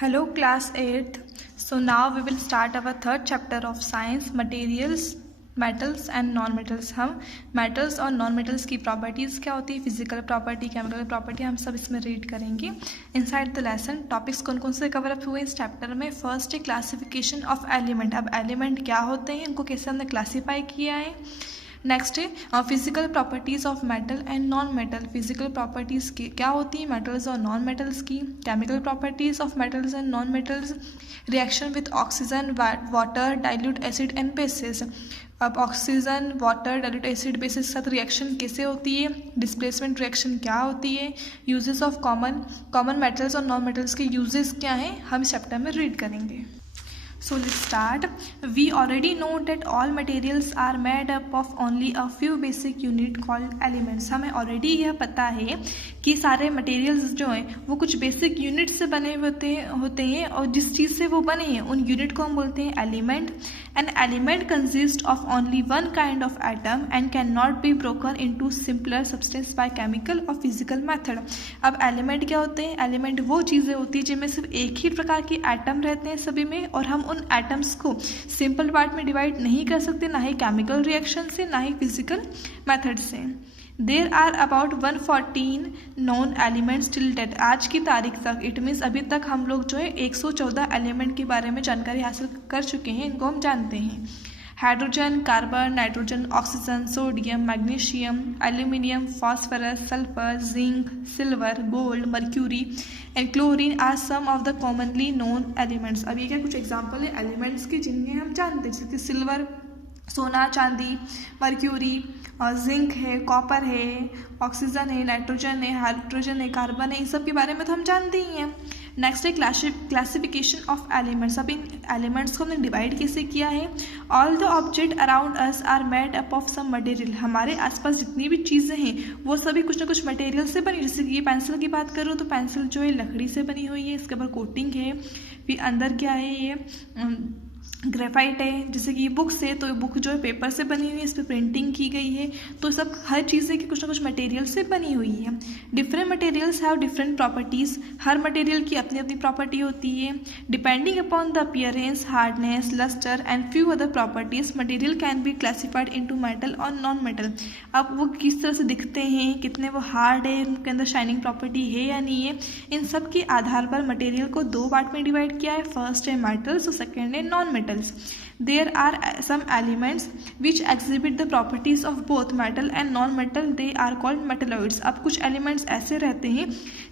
Hello class 8th. So now we will start our third chapter of science, materials, metals and non metals. हम metals और non metals की properties क्या होती है, physical property, chemical property, हम सब इसमें रीड करेंगे. इनसाइड द लेसन टॉपिक्स कौन कौन से कवर अप हुए इस चैप्टर में. फर्स्ट है क्लासिफिकेशन ऑफ एलिमेंट. अब एलिमेंट क्या होते हैं, इनको कैसे हमने क्लासीफाई किया है. नेक्स्ट है physical properties of metal and non metal. Physical properties की क्या होती है मेटल्स और नॉन मेटल्स की. Chemical properties of metals and non metals. Reaction with oxygen, water, dilute acid and bases. अब oxygen, water, dilute acid, bases के साथ reaction कैसे होती है, डिस्प्लेसमेंट रिएक्शन क्या होती है, यूजेस ऑफ कॉमन मेटल्स और नॉन मेटल्स के यूजेस क्या हैं, हम इस चैप्टर में रीड करेंगे. So let's start. We already know that all materials are made up of only a few basic unit called elements. हमें already यह पता है कि सारे materials जो हैं वो कुछ basic unit से बने होते हैं और जिस चीज़ से वो बने हैं उन unit को हम बोलते हैं element. An element consists of only one kind of atom and cannot be broken into simpler substance by chemical or physical method. अब element क्या होते हैं, element वो चीज़ें होती हैं जिनमें सिर्फ एक ही प्रकार के एटम रहते हैं सभी में, और हम उन एटम्स को सिंपल पार्ट में डिवाइड नहीं कर सकते, ना ही केमिकल रिएक्शन से ना ही फिजिकल मेथड से. There are about 114 known elements till date. आज की तारीख तक, इट मीन्स अभी तक हम लोग जो है 114 एलिमेंट के बारे में जानकारी हासिल कर चुके हैं, इनको हम जानते हैं. Hydrogen, carbon, nitrogen, oxygen, sodium, magnesium, aluminium, phosphorus, sulphur, zinc, silver, gold, mercury and chlorine are some of the commonly known elements. अब ये क्या कुछ एग्जाम्पल है एलिमेंट्स के जिन्हें हम जानते हैं, जैसे कि सिल्वर सोना चांदी, मर्क्यूरी, जिंक है, कॉपर है, ऑक्सीजन है, नाइट्रोजन है, हाइड्रोजन है, कार्बन है, इन सब के बारे में तो हम जानते ही हैं. नेक्स्ट है क्लासिफिकेशन ऑफ एलिमेंट्स. अब इन एलिमेंट्स को हमने डिवाइड कैसे किया है. All the object around us are made up of some material. हमारे आसपास जितनी भी चीज़ें हैं वो सभी कुछ ना कुछ मटेरियल से बनी. जैसे कि ये पेंसिल की बात करूँ तो पेंसिल जो है लकड़ी से बनी हुई है, इसके ऊपर कोटिंग है. फिर अंदर क्या है, ये ग्रेफाइट है. जैसे कि ये बुक्स है तो ये बुक जो है पेपर से बनी हुई है, इस पर प्रिंटिंग की गई है. तो सब हर चीज़ें की कुछ ना कुछ मटेरियल से बनी हुई है. Different materials have different properties. हर मटेरियल की अपनी अपनी प्रॉपर्टी होती है. Depending upon the appearance, hardness, lustre and few other properties material can be classified into metal और नॉन मेटल. अब वो किस तरह से दिखते हैं, कितने वो हार्ड है, उनके अंदर शाइनिंग प्रॉपर्टी है या नहीं है, इन सब के आधार पर मटेरियल को दो पार्ट में डिवाइड किया है. फर्स्ट है मेटल्स और सेकेंड है non metal. There are some elements which exhibit the properties of both metal and non-metal. They are called metalloids. अब कुछ elements ऐसे रहते हैं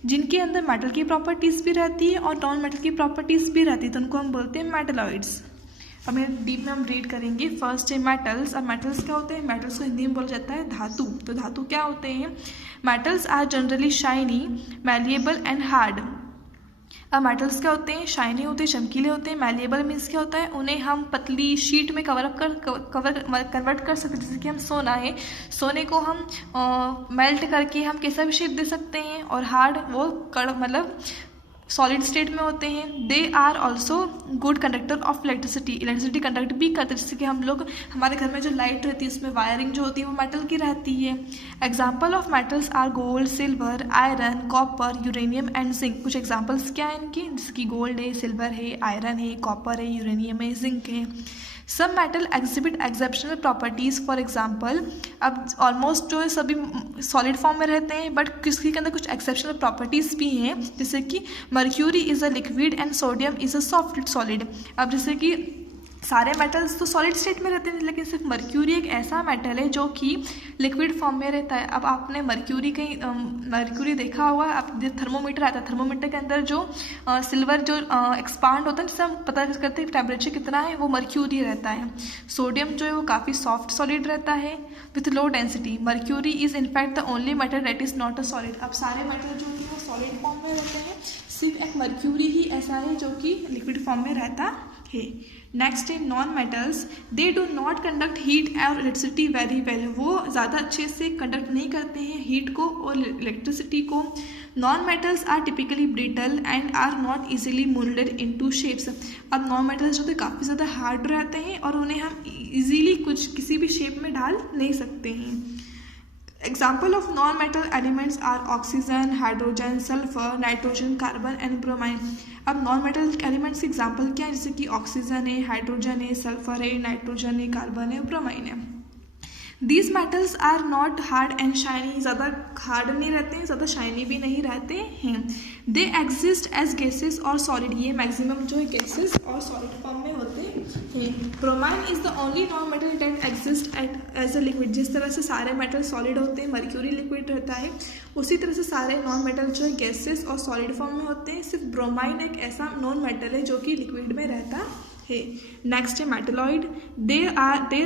जिनके अंदर metal की properties भी रहती है और non-metal की properties भी रहती है, तो उनको हम बोलते हैं metalloids. अब डीप में हम रीड करेंगे. फर्स्ट है मेटल्स. अब मेटल्स क्या होते हैं, मेटल्स को हिंदी में बोला जाता है धातु. तो धातु क्या होते हैं. Metals are generally shiny, malleable and hard. अब मेटल्स क्या होते हैं, शाइनी होते हैं, चमकीले होते हैं. मैलिएबल मीन्स क्या होता है, उन्हें हम पतली शीट में कन्वर्ट कर सकते हैं. जैसे कि हम सोना है, सोने को हम मेल्ट करके हम कैसा भी शेप दे सकते हैं. और हार्ड वो मतलब सॉलिड स्टेट में होते हैं. They are also good conductor of electricity. Electricity conduct भी करते हैं. जैसे कि हम लोग हमारे घर में जो लाइट रहती है उसमें वायरिंग जो होती है वो मेटल की रहती है. Example of metals are gold, silver, iron, copper, uranium and zinc. कुछ एग्जाम्पल्स क्या हैं इनकी, जैसे कि गोल्ड है, सिल्वर है, आयरन है, कॉपर है, यूरेनियम है, जिंक है. सब metal exhibit exceptional properties. For example अब ऑलमोस्ट जो है सभी सॉलिड फॉर्म में रहते हैं, बट किसी के अंदर कुछ एक्सेप्शनल प्रॉपर्टीज़ भी हैं. जैसे कि mercury is a liquid and sodium is a soft solid. अब जैसे कि सारे मेटल्स तो सॉलिड स्टेट में रहते हैं, लेकिन सिर्फ मर्क्यूरी एक ऐसा मेटल है जो कि लिक्विड फॉर्म में रहता है. अब आपने मर्क्यूरी देखा होगा, आप जो थर्मोमीटर आता है, थर्मोमीटर के अंदर जो सिल्वर जो एक्सपांड होता है, जिससे हम पता करते हैं टेम्परेचर कितना है, वो मर्क्यूरी रहता है. सोडियम जो है वो काफ़ी सॉफ्ट सॉलिड रहता है with low density. Mercury is in fact the only metal that is not a solid. अब सारे मेटल जो कि वो सॉलिड फॉर्म में रहते हैं, सिर्फ एक मर्क्यूरी ही ऐसा है जो कि लिक्विड फॉर्म में रहता है. नेक्स्ट है non metals. They do not conduct heat और इलेक्ट्रिसिटी वेरी वेल. वो ज़्यादा अच्छे से कंडक्ट नहीं करते हैं हीट को और इलेक्ट्रिसिटी को. Non metals are typically brittle and are not easily moulded into shapes. अब नॉन मेटल्स जो थे काफ़ी ज़्यादा हार्ड रहते हैं और उन्हें हम इजीली किसी भी शेप में डाल नहीं सकते हैं. Example of non metal elements are oxygen, hydrogen, sulphur, nitrogen, carbon and bromine. अब नॉन मेटल एलिमेंट्स के एग्जाम्पल क्या है, जैसे कि ऑक्सीजन है, हाइड्रोजन है, सल्फर है, नाइट्रोजन है, कार्बन है, ब्रोमाइन है। These metals are not hard and shiny, ज़्यादा हार्ड नहीं रहते हैं, ज़्यादा शाइनी भी नहीं रहते हैं। दे एग्जिस्ट एज गैसेस और सॉलिड, ये मैक्सिमम जो है गैसेस और सॉलिड फॉर्म में होते हैं। Bromine is the only non metal that exist as a liquid. जिस तरह से सारे मेटल सॉलिड होते हैं, मर्क्यूरी लिक्विड रहता है, उसी तरह से सारे नॉन मेटल जो है गैसेस और सॉलिड फॉर्म में होते हैं। सिर्फ ब्रोमाइन एक ऐसा नॉन मेटल है जो कि लिक्विड में रहता है। नेक्स्ट है metalloid. There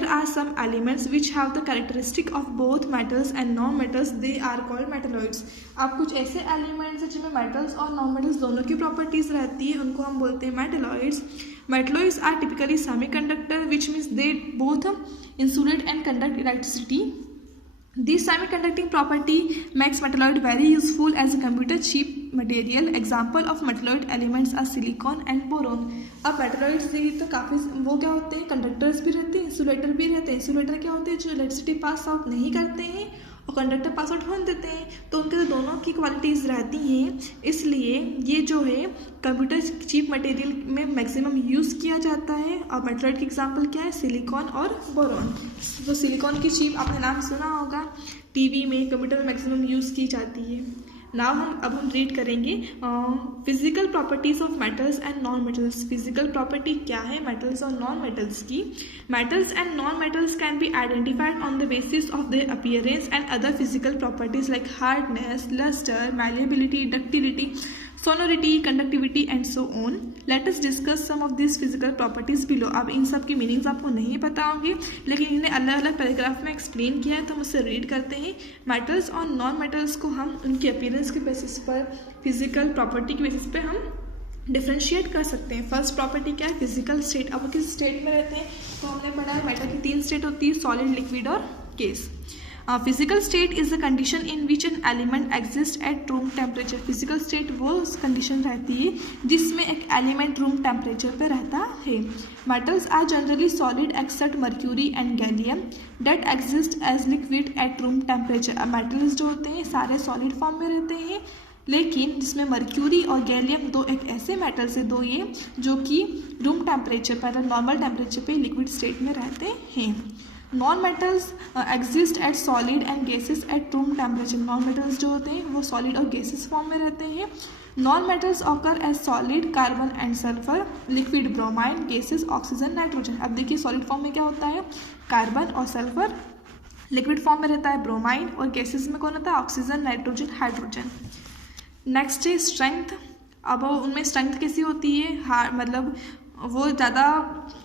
are some elements which have the characteristic of both metals and non metals, they are called metalloids. अब कुछ ऐसे एलिमेंट्स हैं जिनमें मेटल्स और नॉन मेटल्स दोनों की प्रॉपर्टीज रहती है, उनको हम बोलते हैं metalloids. Metalloids are typically semiconductor which means they both insulate and conduct electricity. This semiconducting property makes metalloid very useful as a computer chip material. Example of metalloid elements are silicon and boron. अब metalloids देखिए तो काफ़ी वो क्या होते हैं, conductors भी रहते हैं, इंसुलेटर भी रहते हैं। इंसुलेटर क्या होते हैं, जो इलेक्ट्रिसिटी पास आउट नहीं करते हैं, और कंडक्टर पास आउट होने देते हैं, तो उनके तो दोनों की क्वालिटीज़ रहती हैं। इसलिए ये जो है कंप्यूटर चिप मटेरियल में मैक्सिमम यूज़ किया जाता है। और मेटलॉइड की एग्जांपल क्या है, सिलिकॉन और बोरॉन। तो सिलिकॉन की चिप आपने नाम सुना होगा, टीवी में, कंप्यूटर में मैक्सिमम यूज़ की जाती है। नाउ अब हम रीड करेंगे physical properties of metals and non metals. Physical property क्या है मेटल्स और नॉन मेटल्स की। Metals and non metals can be identified on the basis of their appearance and other physical properties like hardness, lustre, malleability, ductility, sonority, conductivity and so on. Let us discuss some of these physical properties below. अब इन सब की meanings आपको नहीं पता होंगे, लेकिन इन्हें अलग अलग पैराग्राफ में एक्सप्लेन किया है, तो हम उससे रीड करते हैं। मेटल्स और नॉन मेटल्स को हम उनके अपीयरेंस के बेसिस पर, फिजिकल प्रॉपर्टी के बेसिस पे हम डिफ्रेंशिएट कर सकते हैं। फर्स्ट प्रॉपर्टी क्या है, फिजिकल स्टेट। अब किस स्टेट में रहते हैं, तो हमने पढ़ा है मैटर की 3 स्टेट होती है, सॉलिड, लिक्विड और gas. Physical state is the condition in which an element exist at room temperature. Physical state वो कंडीशन रहती है जिसमें एक एलिमेंट रूम टेम्परेचर पे रहता है। Metals are generally solid except mercury and gallium that exist as liquid at room temperature. अब metals जो होते हैं सारे सॉलिड फॉर्म में रहते हैं, लेकिन जिसमें मर्क्यूरी और गैलियम दो एक ऐसे मेटल्स है, दो ये जो कि रूम टेम्परेचर पर, नॉर्मल टेम्परेचर पे लिक्विड स्टेट में रहते हैं। Non metals exist at solid and gases at room temperature. Non metals जो होते हैं वो सॉलिड और गैसेस फॉर्म में रहते हैं। Non metals occur as solid, carbon and sulphur, liquid bromine, gases oxygen, nitrogen. अब देखिए सॉलिड फॉर्म में क्या होता है, कार्बन और सल्फर, लिक्विड फॉर्म में रहता है ब्रोमाइन, और गैसेस में कौन होता है, ऑक्सीजन, नाइट्रोजन, हाइड्रोजन। नेक्स्ट है स्ट्रेंथ। अब उनमें स्ट्रेंथ कैसी होती है, मतलब वो ज़्यादा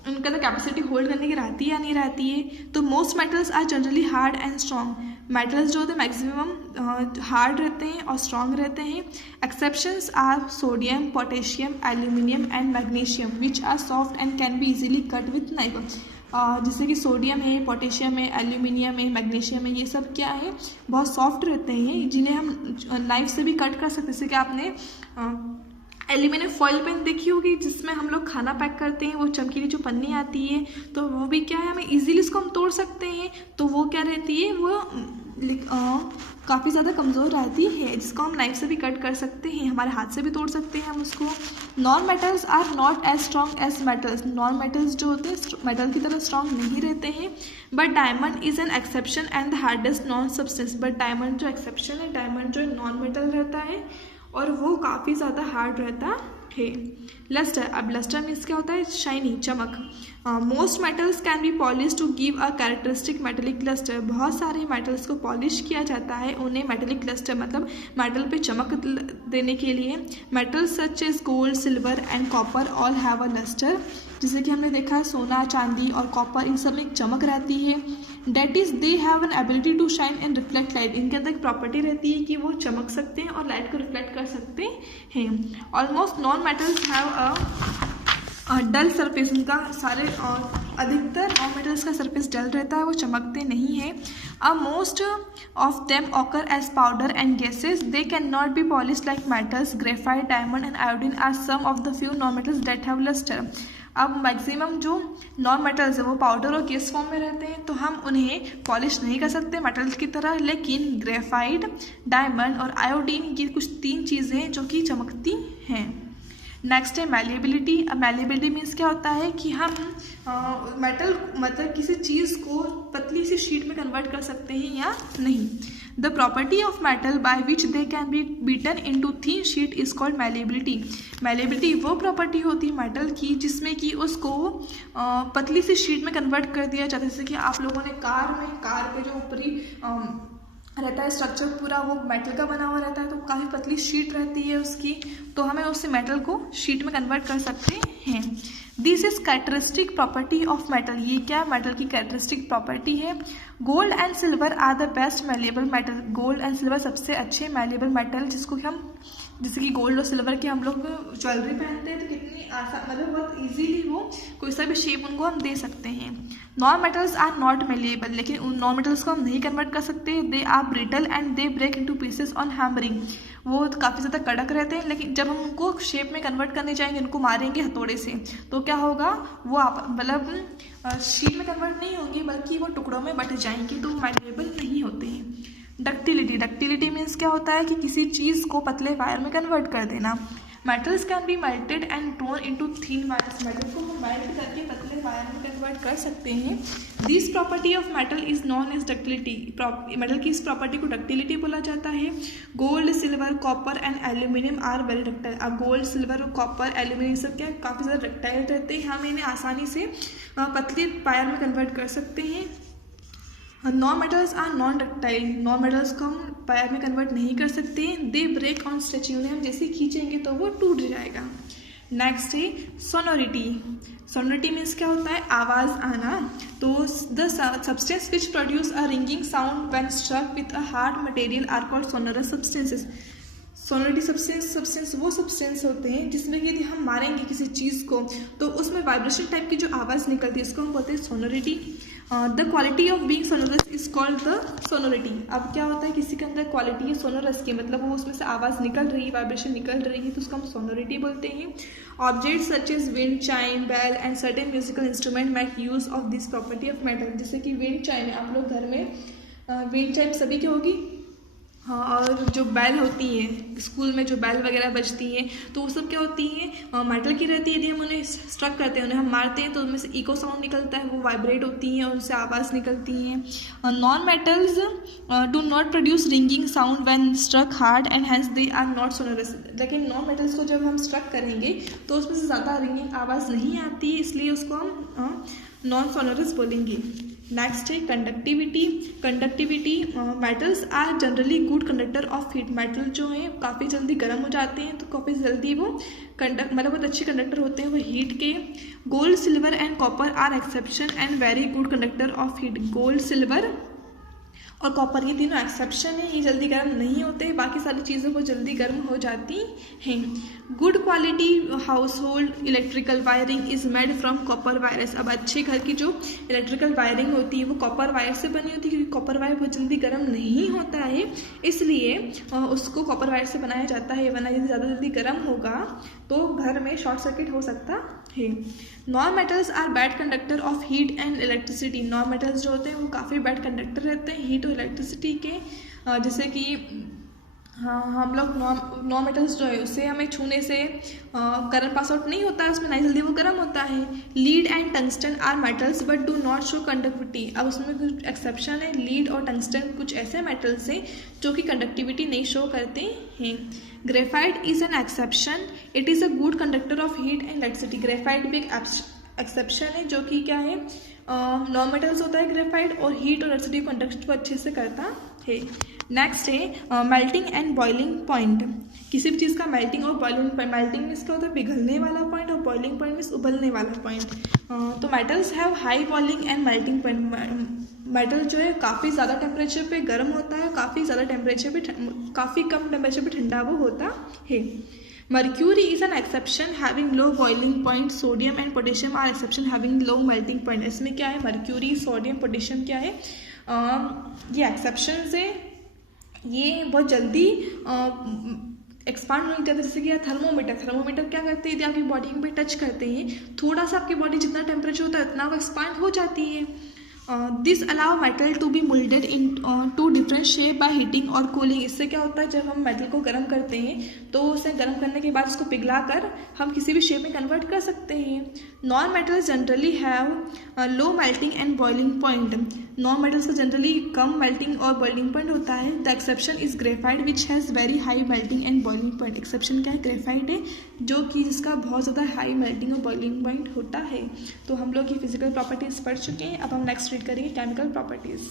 उनका तो कैपेसिटी होल्ड करने की रहती है या नहीं रहती है। तो most metals are generally hard and strong. Metals जो होते हैं मैक्सिमम हार्ड रहते हैं और स्ट्रॉन्ग रहते हैं। Exceptions are sodium, potassium, aluminium and magnesium which are soft and can be easily cut with knife. जैसे कि सोडियम है, पोटेशियम है, एल्यूमिनियम है, मैग्नीशियम है, ये सब क्या है, बहुत सॉफ्ट रहते हैं, जिन्हें हम नाइफ से भी कट कर सकते हैं। जैसे कि आपने एल्यूमिनियम फॉइल पेन देखी होगी जिसमें हम लोग खाना पैक करते हैं, वो चमकीली जो पन्नी आती है, तो वो भी क्या है, हमें इजीली इसको हम तोड़ सकते हैं। तो वो क्या रहती है, वो काफ़ी ज़्यादा कमज़ोर रहती है, जिसको हम नाइफ से भी कट कर सकते हैं, हमारे हाथ से भी तोड़ सकते हैं हम उसको। Non metals are not as strong as metals. Non metals जो होते हैं मेटल की तरह स्ट्रॉन्ग नहीं रहते हैं। But diamond is an exception and the hardest non substance. But diamond जो एक्सेप्शन है, डायमंड जो नॉन मेटल रहता है और वो काफ़ी ज़्यादा हार्ड रहता है। लस्टर। अब लस्टर मीन्स क्या होता है, शाइनी, चमक। Most metals can be polish to give a characteristic metallic lustre. बहुत सारे मेटल्स को पॉलिश किया जाता है उन्हें मेटेलिक लस्टर मतलब मेटल पे चमक देने के लिए। Metals such as gold, silver and copper all have a lustre. जैसे कि हमने देखा है सोना, चांदी और कॉपर, इन सब में एक चमक रहती है। That is they have an ability to shine and reflect light. इनके अंदर एक प्रॉपर्टी रहती है कि वो चमक सकते हैं और लाइट को रिफ्लेक्ट कर सकते हैं। Almost non metals have a dull surface, उनका सारे अधिकतर नॉन मेटल्स का सरफेस डल रहता है, वो चमकते नहीं हैं. Most of them occur as powder and gases. They can not be polish like metals. Graphite, diamond and iodine are some of the few non metals that have luster. अब maximum जो non metals है वो powder और gas form में रहते हैं, तो हम उन्हें पॉलिश नहीं कर सकते मेटल्स की तरह. लेकिन ग्रेफाइट, डायमंड और आयोडीन, ये कुछ 3 चीज़ें हैं जो कि चमकती हैं. नेक्स्ट है मैलिएबिलिटी. अब मैलिएबिलिटी मीन्स क्या होता है कि हम मेटल मतलब किसी चीज़ को पतली सी शीट में कन्वर्ट कर सकते हैं या नहीं. The property of metal by which they can be beaten into thin sheet is called malleability. Malleability वो प्रॉपर्टी होती है मेटल की जिसमें कि उसको पतली सी शीट में कन्वर्ट कर दिया जाता है. जैसे कि आप लोगों ने कार पे जो ऊपरी रहता है स्ट्रक्चर पूरा वो मेटल का बना हुआ रहता है, तो काफ़ी पतली शीट रहती है उसकी, तो हमें उससे मेटल को शीट में कन्वर्ट कर सकते हैं. This is characteristic property of metal. ये क्या मेटल की कैरेक्टरिस्टिक प्रॉपर्टी है. Gold and silver are the best malleable metal. Gold and silver सबसे अच्छे मैलिएबल मेटल, जिसको हम जैसे कि गोल्ड और सिल्वर के हम लोग ज्वेलरी पहनते हैं तो कितनी आसान मतलब बहुत इजीली वो कोई सा भी शेप उनको हम दे सकते हैं. Non metals are not malleable. लेकिन उन नॉन मेटल्स को हम नहीं कन्वर्ट कर सकते. They are brittle and they break into pieces on hammering. वो काफ़ी ज़्यादा कड़क रहते हैं, लेकिन जब हम उनको शेप में कन्वर्ट करने जाएंगे, उनको मारेंगे हथौड़े से, तो क्या होगा, वो आप मतलब शीट में कन्वर्ट नहीं होंगे बल्कि वो टुकड़ों में बट जाएंगे, तो मैलिएबल नहीं होते हैं. डक्टिलिटी. डक्टिलिटी मीन्स क्या होता है कि किसी चीज़ को पतले वायर में कन्वर्ट कर देना. Metals can be melted and tone into thin wires. Metal को हम मेल्ट करके पतले वायर में कन्वर्ट कर सकते हैं. This property of metal is known as ductility. Metal की इस प्रॉपर्टी को डक्टिलिटी बोला जाता है. Gold, silver, copper and aluminium are very ductile. अब गोल्ड, सिल्वर, कॉपर, एल्यूमिनियम सब क्या काफ़ी ज़्यादा डक्टाइल रहते हैं. हम इन्हें आसानी से पतले वायर में कन्वर्ट कर सकते हैं. Non metals are non ductile. Non metals को हम वायर में कन्वर्ट नहीं कर सकते. They break on stretching. उन्हें हम जैसे खींचेंगे तो वो टूट जाएगा. नेक्स्ट है सोनोरिटी. सोनोरिटी मीन्स क्या होता है, आवाज़ आना. तो the substance which produce a ringing sound when struck with a hard material are called sonorous substances. Sonority substance वो सब्सटेंस होते हैं जिसमें कि यदि हम मारेंगे किसी चीज़ को तो उसमें वाइब्रेशन टाइप की जो आवाज़ निकलती है उसको हम बोलते हैं sonority. The quality of being sonorous is called the sonority. अब क्या होता है, किसी के अंदर क्वालिटी है सोनोरस की, मतलब वो उसमें से आवाज़ निकल रही है, वाइब्रेशन निकल रही है, तो उसको हम सोनोरिटी बोलते हैं. Object such as wind chime, bell and certain musical instrument make use of this property of metal. जैसे कि विंड चाइम, आप लोग घर में विंड चाइम सभी की होगी. हाँ, और जो बैल होती है स्कूल में, जो बैल वगैरह बजती हैं, तो वो सब क्या होती हैं, मेटल की रहती है. यदि हम उन्हें स्ट्रक करते हैं, उन्हें हम मारते हैं, तो उनमें से इको साउंड निकलता है, वो वाइब्रेट होती हैं और उनसे आवाज़ निकलती हैं. Non metals do not produce ringing sound when struck hard and hence they are not sonorous. लेकिन नॉन मेटल्स को जब हम स्ट्रक करेंगे तो उसमें से ज़्यादा रिंगिंग आवाज़ नहीं आती है, इसलिए उसको हम नॉन सोनोरस बोलेंगे. नेक्स्ट है conductivity. Conductivity. Metals are generally good conductor of heat. Metal जो है काफ़ी जल्दी गर्म हो जाते हैं, तो काफ़ी जल्दी वो मतलब बहुत अच्छे कंडक्टर होते हैं वो हीट के. Gold, silver and copper are exception and very good conductor of heat. Gold, silver और कॉपर, ये तीनों एक्सेप्शन है, ये जल्दी गर्म नहीं होते, बाकी सारी चीज़ों को जल्दी गर्म हो जाती हैं. Good quality house hold electrical wiring is made from copper wires. अब अच्छे घर की जो इलेक्ट्रिकल वायरिंग होती है वो कॉपर वायर से बनी होती है, क्योंकि कॉपर वायर बहुत जल्दी गर्म नहीं होता है, इसलिए उसको कॉपर वायर से बनाया जाता है. वरना यदि ज़्यादा जल्दी गर्म होगा तो घर में शॉर्ट सर्किट हो सकता है. Non metals are bad conductor of heat and electricity. Non metals जो होते हैं वो काफ़ी बैड कंडक्टर रहते हैं हीट और इलेक्ट्रिसिटी के. जैसे कि हाँ, हम लोग नॉन मेटल्स जो है उससे हमें छूने से करंट पास आउट नहीं होता है, उसमें नहीं जल्दी वो गर्म होता है. Lead and tungsten are metals but do not show conductivity. अब उसमें कुछ एक्सेप्शन है. लीड और टंगस्टन कुछ ऐसे मेटल्स हैं जो कि कंडक्टिविटी नहीं शो करते हैं. Graphite is an exception. It is a good conductor of heat and electricity. Graphite भी एक एक्सेप्शन है जो कि क्या है, नॉन मेटल्स होता है ग्रेफाइट, और हीट और इलेक्ट्रिसिटी कंडक्ट को अच्छे से करता है. नेक्स्ट है मेल्टिंग एंड बॉइलिंग पॉइंट. किसी भी चीज़ का मेल्टिंग और बॉइलिंग पॉइंट. मेल्टिंग मीन्स क्या होता है, पिघलने वाला पॉइंट, और बॉइलिंग पॉइंट मीन्स उबलने वाला पॉइंट. तो metals have high boiling and melting point. Metal जो है काफ़ी ज़्यादा टेम्परेचर पे गर्म होता है, काफ़ी ज़्यादा टेम्परेचर पे काफ़ी कम टेम्परेचर पे ठंडा वो होता है. Mercury is an exception having low boiling point. Sodium and potassium are exception having low melting point. इसमें क्या है, मर्क्यूरी, सोडियम, पोटेशियम क्या है, ये एक्सेप्शंस है, ये बहुत जल्दी एक्सपांड नहीं करते. जैसे कि थर्मोमीटर क्या करते हैं, यदि आपकी बॉडी में टच करते हैं, थोड़ा सा आपकी बॉडी जितना टेम्परेचर होता है उतना वो एक्सपांड हो जाती है. This allow metal to be moulded into different shape by heating और कूलिंग. इससे क्या होता है, जब हम मेटल को गर्म करते हैं तो उसे गर्म करने के बाद उसको पिघला कर हम किसी भी शेप में कन्वर्ट कर सकते हैं. Non metals generally have low melting and boiling point. Non metals का जनरली कम मेल्टिंग और बॉइलिंग पॉइंट होता है. The exception is graphite which has very high melting and boiling point. Exception क्या है, ग्रेफाइट है, जो कि जिसका बहुत ज़्यादा हाई मेल्टिंग और बॉइलिंग पॉइंट होता है. तो हम लोग ये फिजिकल प्रॉपर्टीज़ पढ़ चुके हैं. अब हम नेक्स्ट रीड करेंगे केमिकल प्रॉपर्टीज़.